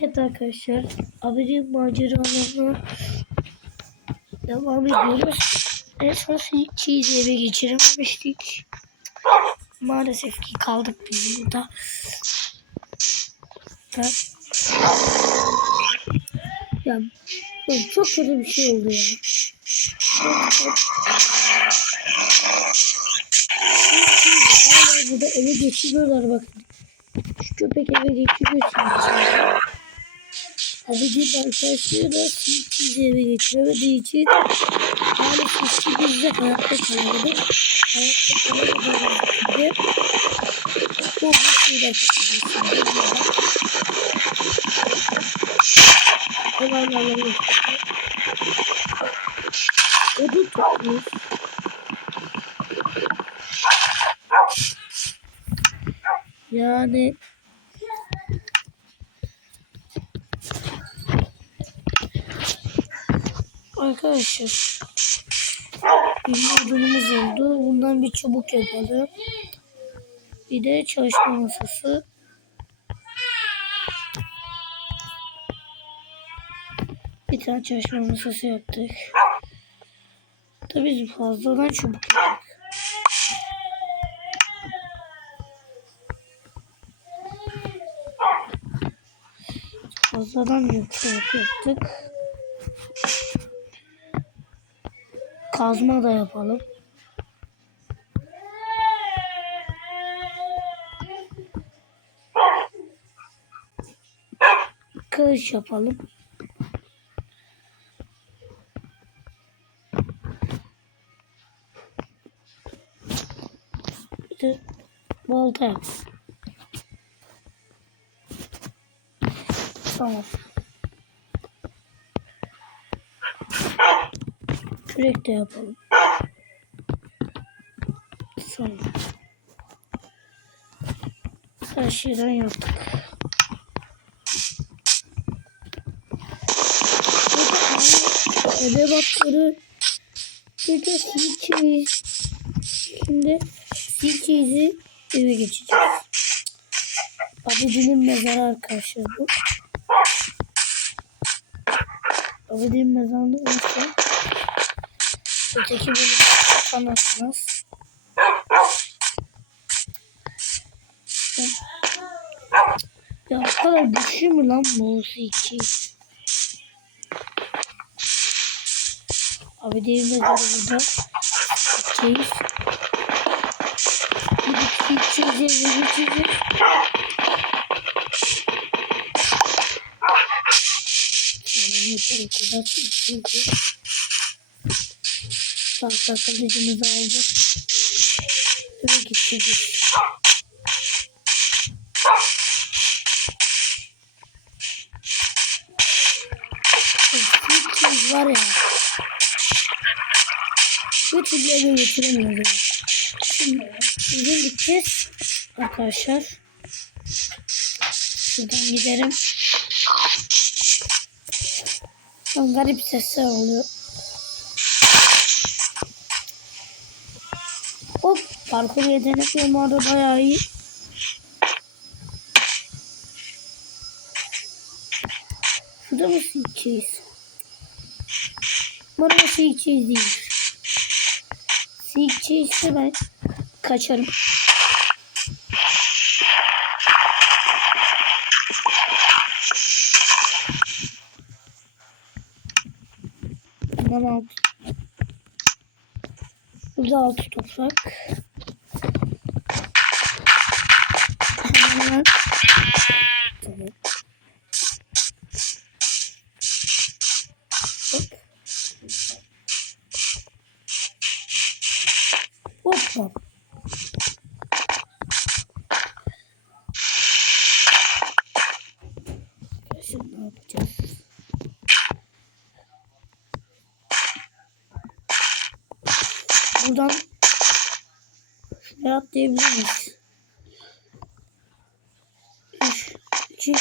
Evet arkadaşlar. Abinin maceralarına devam ediyoruz. En son cheese eve geçirememiştik. Maalesef ki kaldık biz burada. Ben... Ya çok kötü bir şey oldu ya. Burada eve geçiriyorlar bakın. Şu köpek eve geçiriyor. Abicim arkadaşları da sizi eve geçiremediği için maalesef ki biz de hayatta kalamadık. Hayatta kalamadığımız de bu şeyler çekeceğiz. Olaylarla geçiyor. Odun topluyoruz. Yani Arkadaşlar bir odunumuz oldu. Bundan bir çubuk yapalım. Bir de çalışma masası. Bir tane çalışma masası yaptık. Tabii biz fazladan çubuk yaptık. Fazladan bir çubuk yaptık. Kazma da yapalım. Kılıç yapalım. Balta yap. Tamam. Kürek de yapalım. Sonra. Her şeyden yaptık. Edevatları bir de silkeyiz. Şimdi silkeyizi eve geçeceğiz. Abidinin mezarı arkadaşlar bu. Abidinin mezarında unutmayın. Öteki bölümü sanırsınız. Ya bu kadar güçlü mü lan bu iki? Abi değil mi burada? Keyif. Bir içeceğiz. Tamam yeter o kadar içeceğiz. Tahta kılıcımızı aldık. Eve gideceğiz. Hiç var ya. Bir türlü eve getiremiyoruz. Şimdi bugün gideceğiz arkadaşlar. Şuradan giderim. Son garip sesler oluyor. Hop parkur yeteneklerim orada bayağı iyi. Şurada mı silkeyiz? Bana silkeyiz değil. Silkeyizse ben kaçarım. Tamam. Burada altı toprak. Buradan şuraya atlayabilir 3, 2,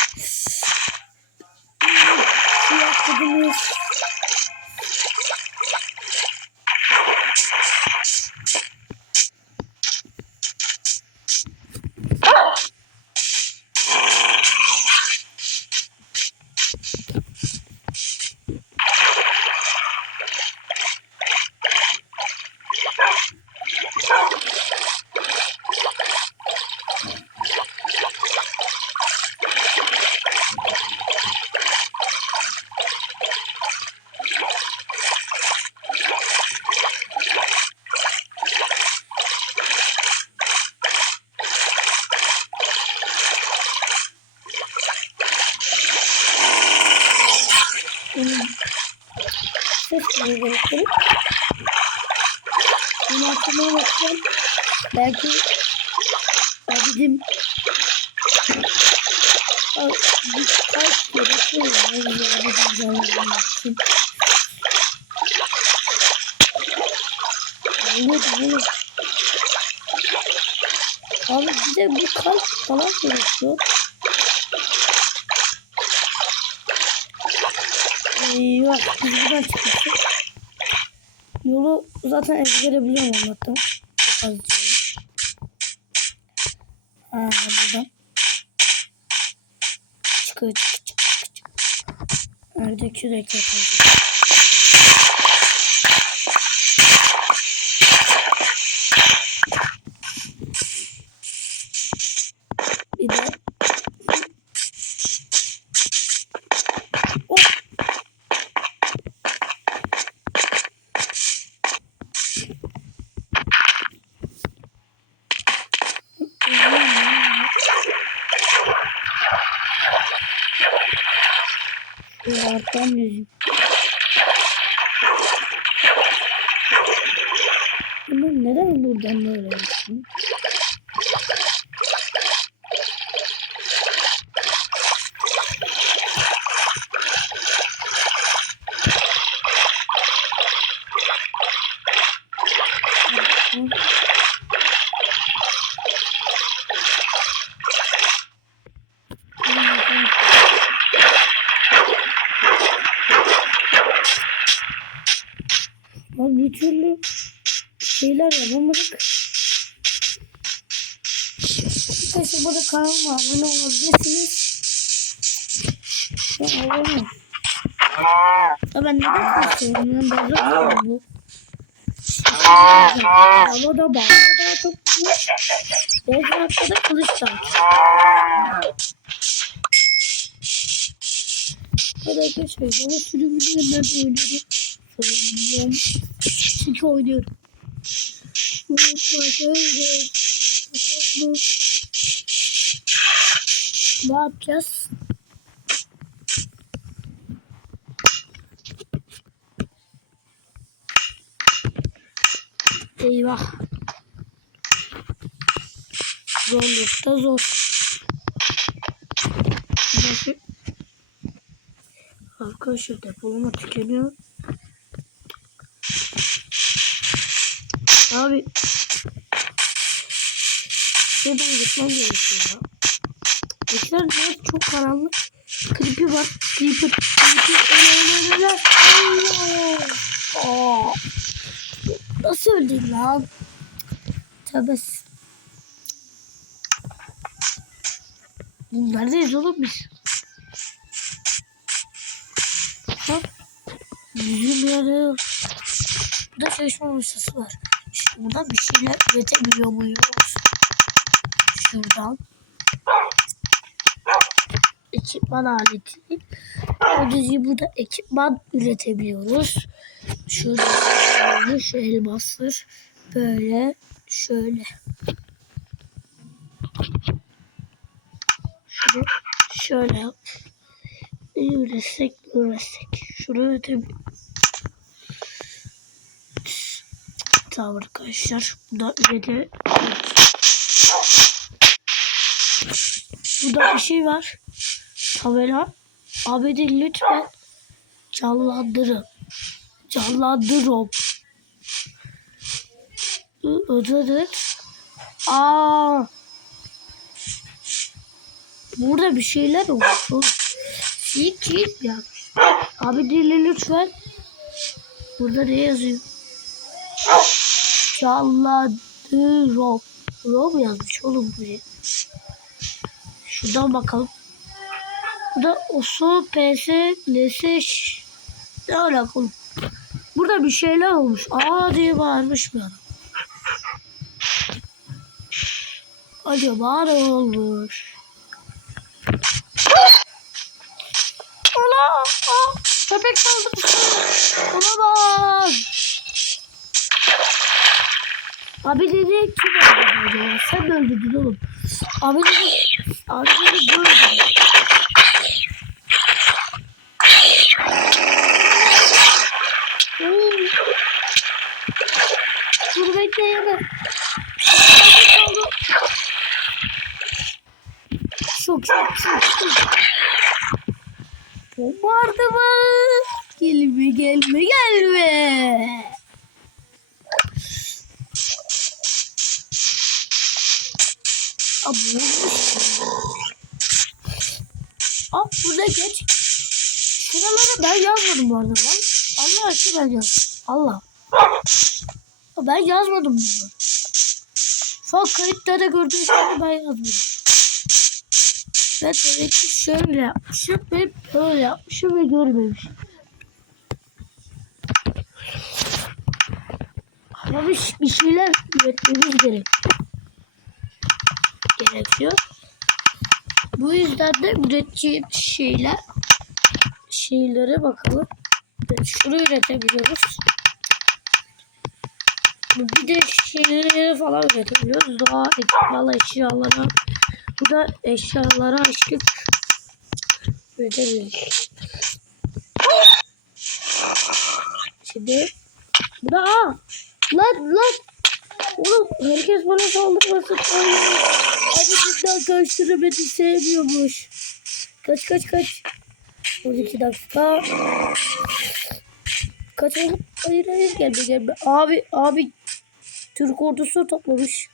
Hatırlamaya bakacağım. Belki Abidim kaç kere söylüyorum ya. Anladım oğlum. Abi bize bu kalp falan gerekiyor. Eyvah biz buradan çıkmıştık. Yolu zaten ezbere biliyorum anlattım. Çok az canım. Ha buradan. Çıkıyor çık çık. Nerede kürek yapacak? Bir de Hop. Şuralardan yüzüm. Ama neden buradan böyle yapıyorsun? Bir türlü şeyler yapamadık. Arkadaşlar burada kanalıma abone olabilirsiniz. Ben abone Ya ben neden konuşuyorum? Ben berrak bu. Ama da bağlı daha çok bu. Berrak'ta da kılıç tank. Hadi arkadaşlar bana sürümünü nerede oynuyorum? Söyleyeceğim. Çünkü oynuyorum. Ne yapacağız? Eyvah. Zorlukta zor. Arkadaşlar depolama tükeniyor. Abi. Şuradan gitmem gerekiyor ya. Ekran biraz çok karanlık. Creepy var. Creeper. Creeper. Öyle. Nasıl öldün lan? Tövbe. Neredeyiz oğlum biz? Bir yerde yok. Burada çalışma masası var. Şimdi buradan bir şeyler üretebiliyor muyuz? Şuradan. Ekipman aleti. Gördüğünüz burada ekipman üretebiliyoruz. Şurada şu elmaslar. Böyle şöyle. Şunu şöyle. Üretsek üretsek. Şunu üretebiliyoruz. Tamam arkadaşlar. Bu da ürede. Burada bir şey var. Tabela. Abi de lütfen canlandırın. Canlandırın. Ödedir. Aa. Burada bir şeyler. İlk çiğit mi yapmış? Abi dili lütfen. Burada ne yazıyor? Canladı Rob. Rob yazmış oğlum buraya. Şuradan bakalım. Burada Osu, PS, LS ne alakalı? Burada bir şeyler olmuş. Aa diye bağırmış bir adam. Acaba ne olmuş? Ana! Aa, köpek saldırısı. Olamaz. Abi dedi kim öldürdü acaba? Sen öldürdün oğlum. Abi dedi. Abi dedi böyle. Dur bekle yana. Çok çok çok çok. Bombardıman. Gelme gelme gelme. Abi. Abi burada geç. Şuraları ben yazmadım bu arada lan. Allah aşkına ben yazdım. Allah. Ben yazmadım bunu. Son kayıtta da gördüğünüz gibi ben yazmadım. Ben demek ki şöyle yapmışım ve böyle yapmışım ve görmemişim. Ama bir, bir şeyler üretmemiz gerek. Gerekiyor. Bu yüzden de üreteceğim şeyler şeylere bakalım. Evet, Şunu üretebiliyoruz. Bir de şeyleri falan üretebiliyoruz. Doğa ekipmalı eşyalara. Bu da eşyalara açtık. Üretebiliyoruz. Şimdi bu da aa, lan lan Oğlum herkes bana saldırmasın. Şimdi arkadaşlarım beni sevmiyormuş. Kaç kaç kaç. 12 dakika. Kaç oğlum? Hayır hayır gelme gelme. Abi abi Türk ordusu toplamış.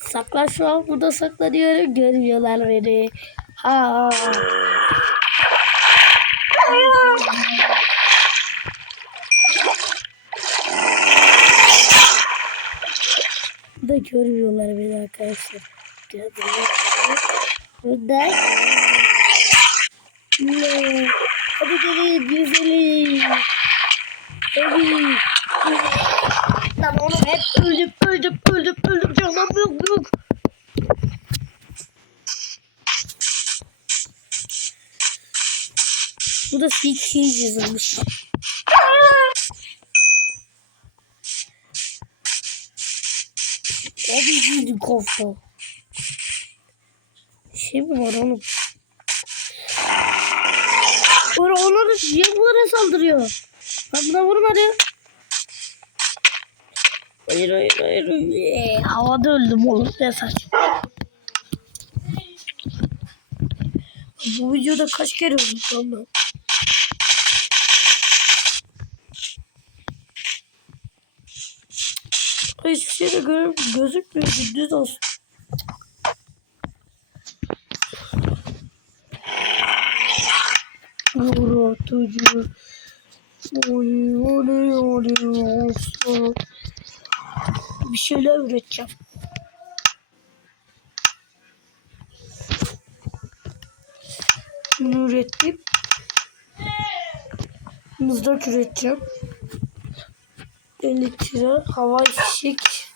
Saklan şu an burada saklanıyorum. Görmüyorlar beni. Ha. da görmüyorlar beni arkadaşlar. Burada. Ne? Hadi gelin güzelim. Hadi. Lan oğlum hep öldüm öldüm öldüm öldüm canım yok yok. Bu da fake şey yazılmış. Kafa. Şey mi var oğlum? Sonra onları bana saldırıyor? Ben buna vurmadım. Hayır hayır hayır. Ee, havada öldüm oğlum. Ne saçma. Bu videoda kaç kere öldüm ben? Şey de gör gözükmüyor. Düz olsun. Uğratıcı. Oy oy oy olsun. Bir şeyler üreteceğim. Bunu ürettim. Mızrak üreteceğim. 50 lira hava fişek.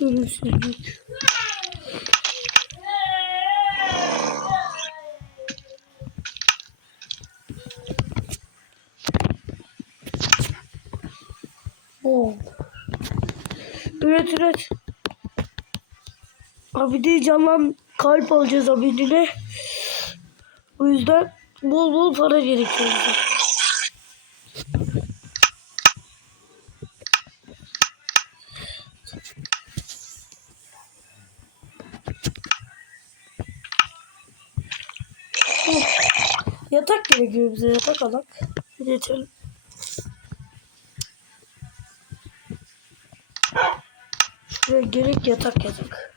Ölümsüzlük. Oo. Üret üret. Abi de canlan kalp alacağız abidine. O yüzden bol bol para gerekiyor. Oh, Yatak gerekiyor bize yatak alak. Üretelim. Şuraya gerek yatak yatak.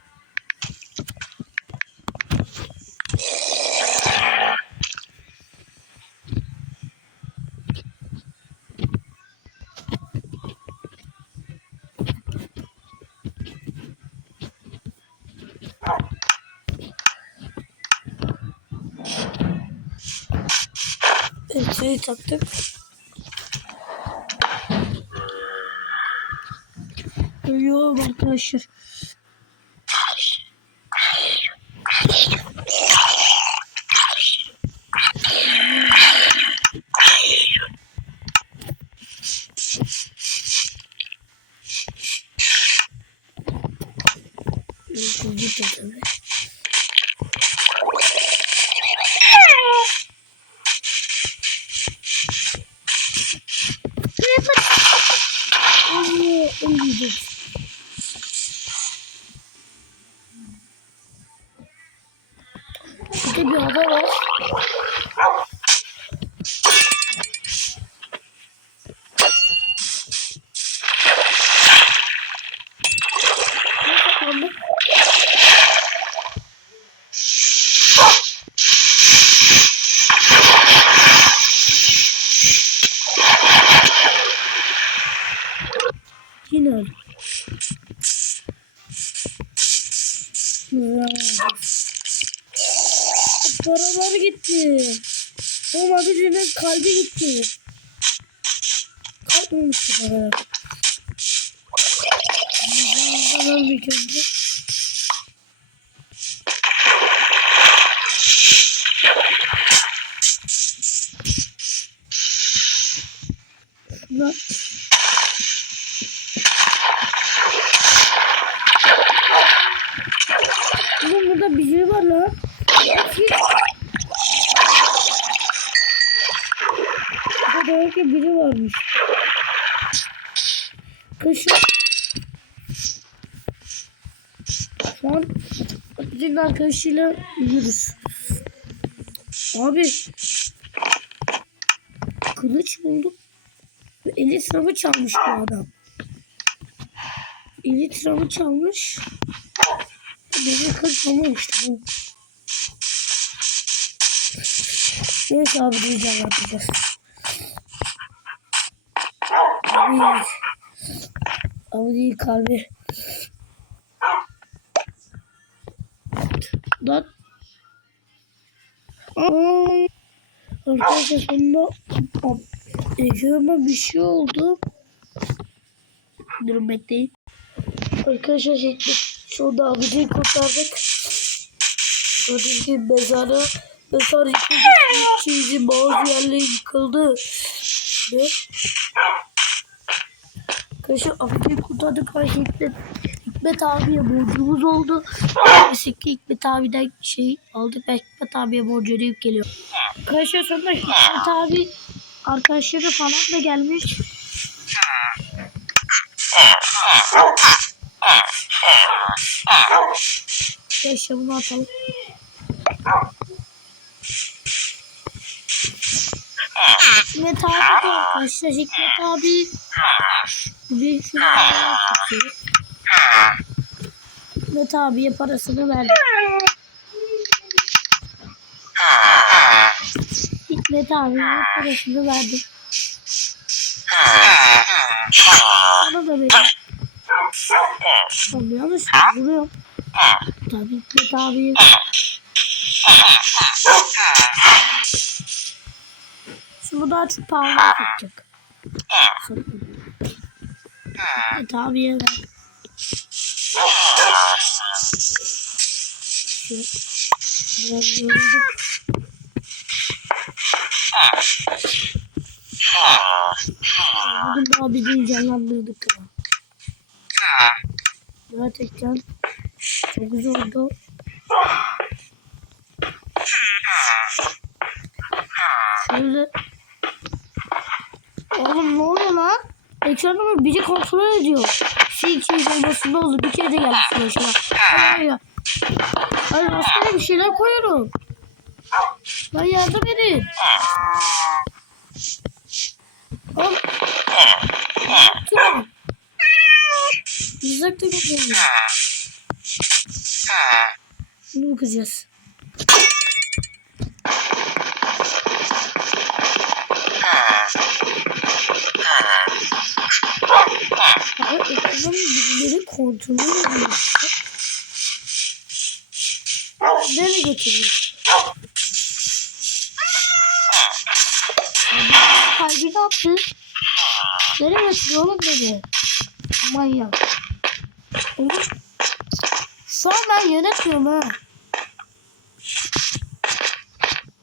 Taktık. Ölüyorum arkadaşlar. Git tabii. tatlım diyecek. Burada bir ada var. Ne kaldı? Yine öyle. Paralar gitti. O abicinin kalbi gitti. Kalkmamıştı paralar. Buradan bir önce. Şuna Oğlum burada bir şey var lan. Burada demek ki biri varmış. Kışın. Şu an bizim arkadaşıyla yürürüz. Abi. Kılıç buldum. Elitramı çalmış bu adam. Elitramı çalmış. Beni kırpamamıştı bu. Neyse abi diyeceğim atacağız. Abi. Abi değil kalbi. Lan. Arkadaşlar sonunda Ekrana bir şey oldu. Durun bekleyin. Arkadaşlar şimdi şurada abici kurtardık. Gördüğünüz gibi mezarı mezar yıkıldı. Çiğzi bazı yerleri yıkıldı. Ve Arkadaşlar abici kurtardık. Ay Hikmet, Hikmet abiye borcumuz oldu. Neyse ki Hikmet abiden şey aldık. Hikmet abiye borcu ödeyip geliyor. Arkadaşlar sonra Hikmet abi arkadaşları falan da gelmiş. Arkadaşlar bunu atalım. Hikmet abi de arkadaşlar Hikmet abi bir şunu. Hikmet abiye parasını verdi. Hikmet abiye parasını verdim. Sana da verdim. Tabii yanlış vuruyorum. Tabii Hikmet abi. Şimdi daha çok pahalı tutacak. Hikmet abiye ver. Şu. Biraz yorulduk. Bugün daha bir gün canlandırdık ya. Gerçekten çok güzel oldu. Şöyle. Oğlum ne oluyor lan? Ekranımı biri kontrol ediyor. Şu iki olmasında oldu. Bir kere de geldi başına. Hayır. Hayır rastgele bir şeyler koyuyorum. Lan yardım edin. Oğlum. Ne yapıyorsun? Uzakta gidiyorum. Bunu bakacağız. Ama ekranın birileri kontrol ediyor. Nereye götürüyor? Yaptı? Nereye götürüyor oğlum beni? Manyak. Oğlum. Şu an ben yönetmiyorum ha.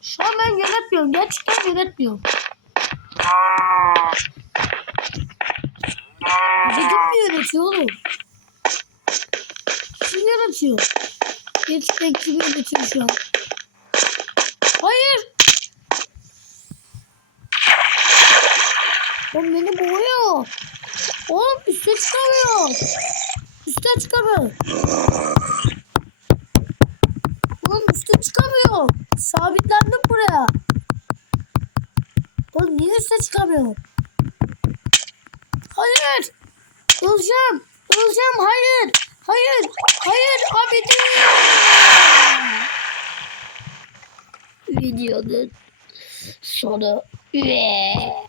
Şu an ben yönetmiyorum. Gerçekten yönetmiyorum. Dedim mi yönetiyor oğlum? Kim yönetiyor? Gerçekten kim yönetiyor şu an? Hayır. Oğlum beni boğuyor. O Oğlum üste çıkamıyor. Üste çıkamıyor. Oğlum üste çıkamıyor. Sabitlendim buraya. Oğlum niye üste çıkamıyor? Hayır. Öleceğim. Öleceğim. Hayır. Hayır. Hayır. Abi değil. Videonun sonu. Üee.